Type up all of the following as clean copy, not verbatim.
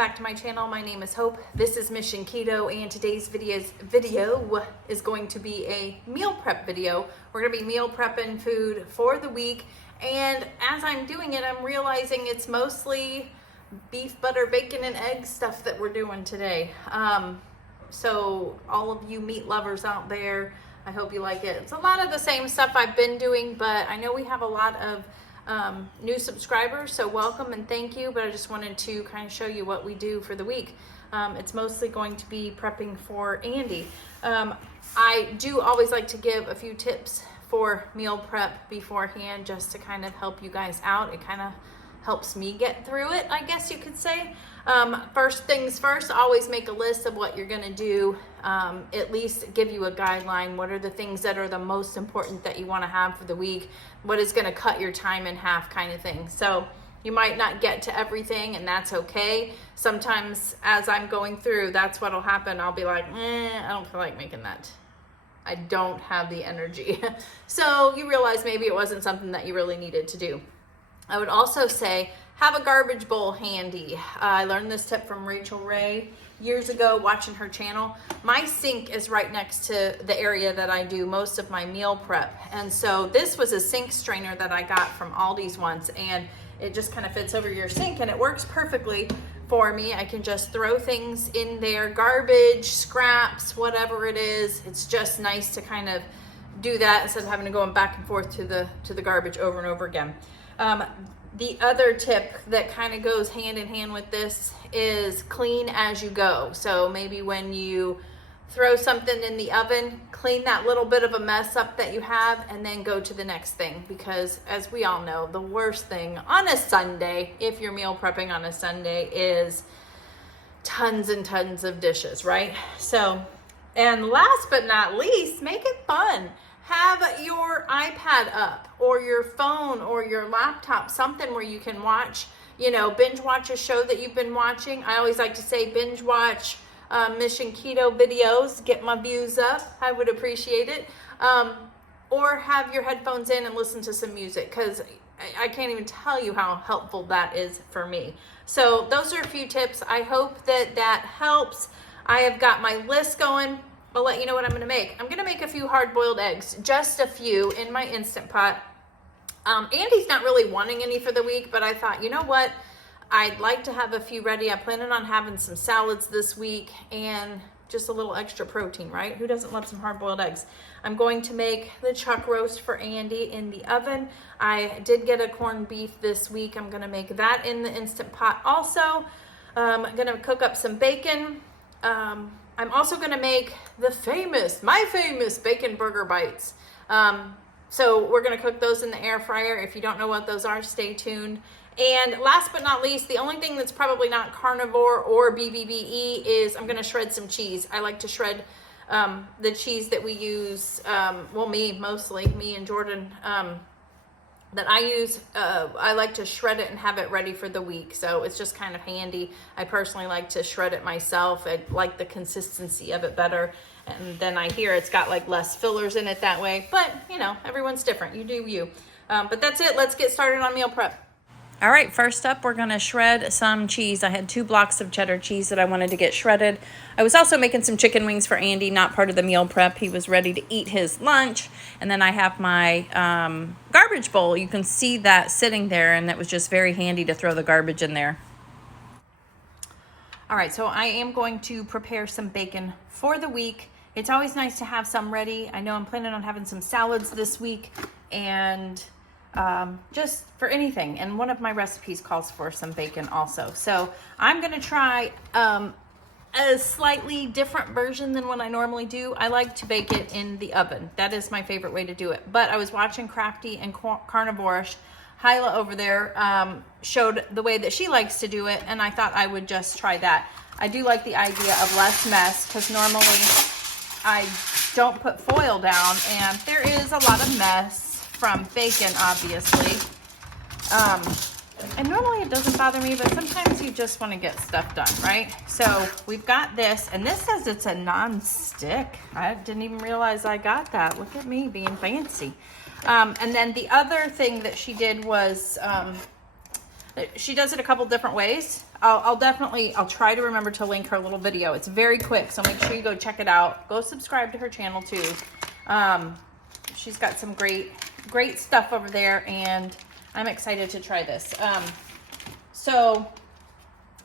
back to my channel. My name is Hope. This is MissionKeto, and today's video is going to be a meal prep video. We're going to be meal prepping food for the week, and as I'm doing it, I'm realizing it's mostly beef, butter, bacon, and egg stuff that we're doing today. So all of you meat lovers out there, I hope you like it. It's a lot of the same stuff I've been doing, but I know we have a lot of new subscribers, so welcome and thank you. But I just wanted to kind of show you what we do for the week. It's mostly going to be prepping for Andy. I do always like to give a few tips for meal prep beforehand, just to kind of help you guys out. It kind of helps me get through it, I guess you could say. First things first, always make a list of what you're gonna do. At least give you a guideline. What are the things that are the most important that you wanna have for the week? What is gonna cut your time in half, kind of thing. So you might not get to everything, and that's okay. Sometimes as I'm going through, that's what'll happen. I'll be like, I don't feel like making that. I don't have the energy. So you realize maybe it wasn't something that you really needed to do. I would also say, have a garbage bowl handy. I learned this tip from Rachel Ray years ago watching her channel. My sink is right next to the area that I do most of my meal prep. And so this was a sink strainer that I got from Aldi's once, and it just kind of fits over your sink and it works perfectly for me. I can just throw things in there, garbage, scraps, whatever it is. It's just nice to kind of do that instead of having to go back and forth to the garbage over and over again. The other tip that kind of goes hand in hand with this is clean as you go. So maybe when you throw something in the oven, clean that little bit of a mess up that you have and then go to the next thing. Because as we all know, the worst thing on a Sunday, if you're meal prepping on a Sunday, is tons and tons of dishes, right? So, and last but not least, make it fun. Have your iPad up or your phone or your laptop, something where you can watch, binge watch a show that you've been watching. I always like to say binge watch MissionKeto videos, get my views up. I would appreciate it. Or have your headphones in and listen to some music, because I can't even tell you how helpful that is for me. So those are a few tips. I hope that helps. I have got my list going. I'll let you know what I'm going to make. I'm going to make a few hard-boiled eggs, just a few, in my Instant Pot. Andy's not really wanting any for the week, but I thought, you know what? I'd like to have a few ready. I'm planning on having some salads this week and just a little extra protein, right? Who doesn't love some hard-boiled eggs? I'm going to make the chuck roast for Andy in the oven. I did get a corned beef this week. I'm going to make that in the Instant Pot also. I'm going to cook up some bacon. I'm also going to make my famous bacon burger bites. So we're going to cook those in the air fryer. If you don't know what those are, stay tuned. And last but not least, the only thing that's probably not carnivore or Bbbe is I'm going to shred some cheese. I like to shred the cheese that we use, me and Jordan, that I use. I like to shred it and have it ready for the week. So it's just kind of handy. I personally like to shred it myself. I like the consistency of it better. And then I hear it's got like less fillers in it that way. But, everyone's different. You do you. But that's it. Let's get started on meal prep. All right, first up, we're going to shred some cheese. I had 2 blocks of cheddar cheese that I wanted to get shredded. I was also making some chicken wings for Andy, not part of the meal prep. He was ready to eat his lunch. And then I have my garbage bowl. You can see that sitting there, and it was just very handy to throw the garbage in there. All right, so I am going to prepare some bacon for the week. It's always nice to have some ready. I know I'm planning on having some salads this week, and just for anything. And one of my recipes calls for some bacon also. So I'm going to try a slightly different version than what I normally do. I like to bake it in the oven. That is my favorite way to do it. But I was watching Crafty and Carnivore. Hyla over there showed the way that she likes to do it, and I thought I would just try that. I do like the idea of less mess, because normally I don't put foil down, and there is a lot of mess from bacon, obviously. And normally it doesn't bother me, but sometimes you just want to get stuff done, right? So we've got this, and this says it's a non-stick. I didn't even realize I got that. Look at me being fancy. And then the other thing that she did was, she does it a couple different ways. I'll try to remember to link her little video. It's very quick, so make sure you go check it out. Go subscribe to her channel too. She's got some great stuff over there, and I'm excited to try this. So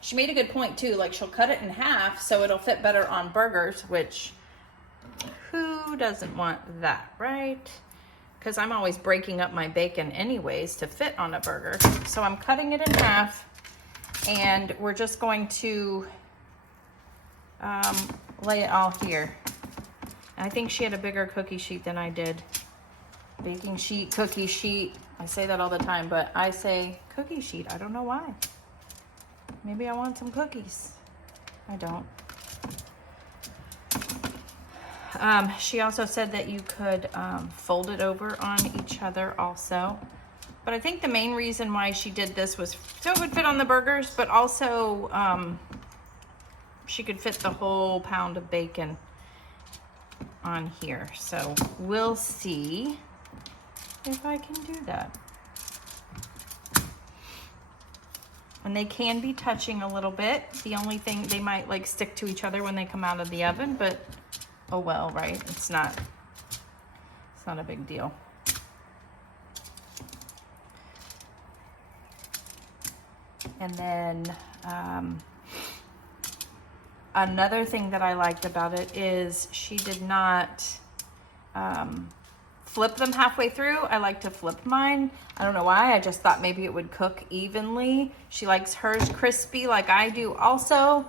she made a good point too. Like, she'll cut it in half so it'll fit better on burgers, which who doesn't want that, right? Because I'm always breaking up my bacon anyways to fit on a burger. So I'm cutting it in half, and we're just going to lay it all here. I think she had a bigger cookie sheet than I did. Baking sheet, cookie sheet. I say that all the time, but I say cookie sheet. I don't know why. Maybe I want some cookies. I don't. She also said that you could fold it over on each other also. But I think the main reason why she did this was so it would fit on the burgers, but also she could fit the whole pound of bacon on here. So we'll see if I can do that. And they can be touching a little bit. The only thing, they might like stick to each other when they come out of the oven, but oh well, right? It's not a big deal. And then another thing that I liked about it is she did not flip them halfway through. I like to flip mine. I don't know why. I just thought maybe it would cook evenly. She likes hers crispy like I do also.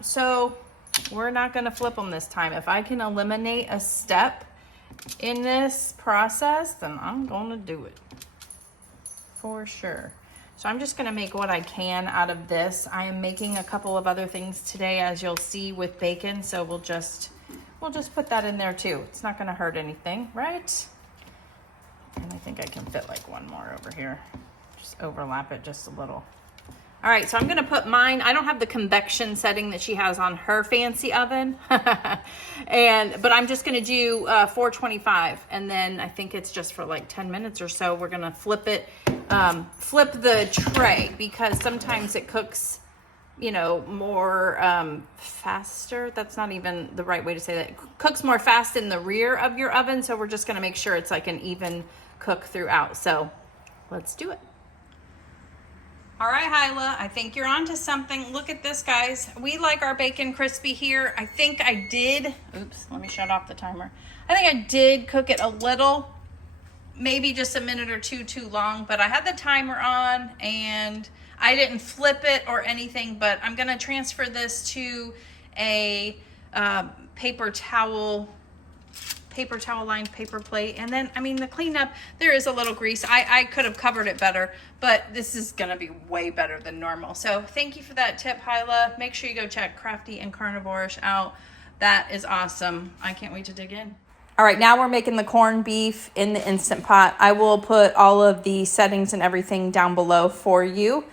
So we're not going to flip them this time. If I can eliminate a step in this process, then I'm going to do it for sure. So I'm just going to make what I can out of this. I am making a couple of other things today, as you'll see, with bacon. So we'll just put that in there too. It's not going to hurt anything, right? And I think I can fit like one more over here. Just overlap it just a little. All right, so I'm gonna put mine. I don't have the convection setting that she has on her fancy oven. But I'm just gonna do 425, and then I think it's just for like 10 minutes or so. We're gonna flip it, flip the tray, because sometimes it cooks, you know, more faster. That's not even the right way to say that. It cooks more fast in the rear of your oven, so we're just gonna make sure it's like an even cook throughout. So let's do it. All right, Hyla, I think you're onto something. Look at this, guys. We like our bacon crispy here. I think I did, oops, let me shut off the timer. I think I did cook it a little, maybe just a minute or two too long, but I had the timer on and I didn't flip it or anything, but I'm gonna transfer this to a paper towel lined paper plate. And then, I mean, the cleanup, there is a little grease. I could have covered it better, but this is gonna be way better than normal. So thank you for that tip, Hyla. Make sure you go check Crafty and Carnivore out. That is awesome. I can't wait to dig in. All right, now we're making the corned beef in the Instant Pot. I will put all of the settings and everything down below for you.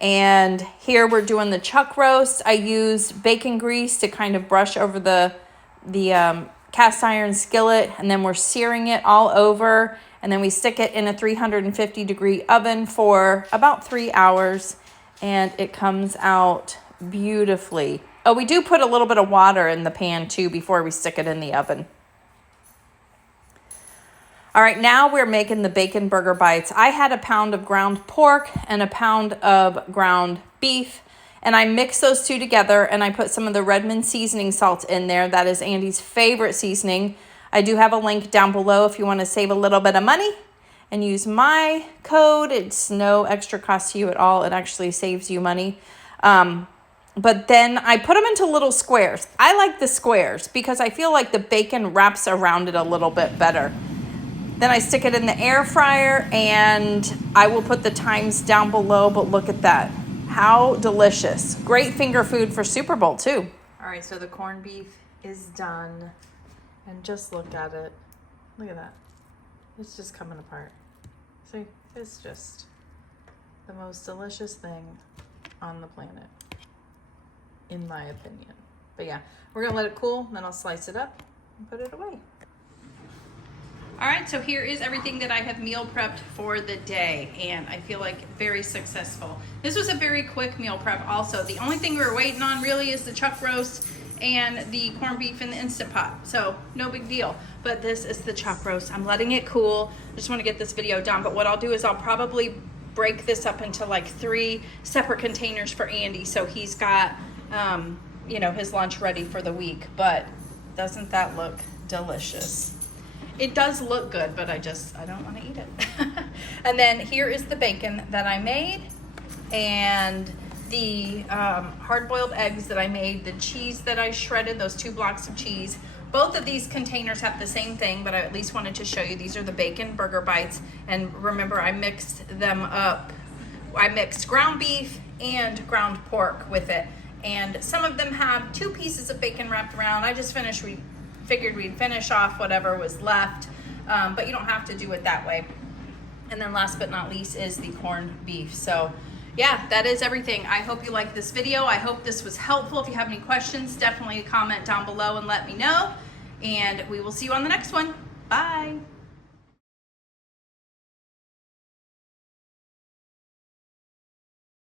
And here we're doing the chuck roast. I used bacon grease to kind of brush over the cast iron skillet, and then we're searing it all over, and then we stick it in a 350-degree oven for about 3 hours, and it comes out beautifully. Oh, we do put a little bit of water in the pan too before we stick it in the oven. All right, now we're making the bacon burger bites. I had a pound of ground pork and a pound of ground beef, and I mixed those two together, and I put some of the Redmond seasoning salt in there. That is Andy's favorite seasoning. I do have a link down below if you want to save a little bit of money and use my code. It's no extra cost to you at all. It actually saves you money. But then I put them into little squares. I like the squares because I feel like the bacon wraps around it a little bit better. Then I stick it in the air fryer, and I will put the times down below, but look at that. How delicious. Great finger food for Super Bowl too. All right, so the corned beef is done, and just look at it. Look at that. It's just coming apart. See, it's just the most delicious thing on the planet, in my opinion. But yeah, we're gonna let it cool, then I'll slice it up and put it away. All right, so here is everything that I have meal prepped for the day, and I feel like very successful. This was a very quick meal prep also. The only thing we were waiting on really is the chuck roast and the corned beef in the Instant Pot, so no big deal. But this is the chuck roast. I'm letting it cool. I just want to get this video done, but what I'll do is I'll probably break this up into like 3 separate containers for Andy, so he's got you know, his lunch ready for the week. But doesn't that look delicious? It does look good, but I don't want to eat it. And then here is the bacon that I made, and the hard-boiled eggs that I made, the cheese that I shredded, those 2 blocks of cheese. Both of these containers have the same thing, but I at least wanted to show you. These are the bacon burger bites, and remember I mixed them up. I mixed ground beef and ground pork with it, and some of them have 2 pieces of bacon wrapped around. I just figured we'd finish off whatever was left, but you don't have to do it that way. And then last but not least is the corned beef. So yeah, that is everything. I hope you liked this video. I hope this was helpful. If you have any questions, definitely comment down below and let me know. And we will see you on the next one. Bye.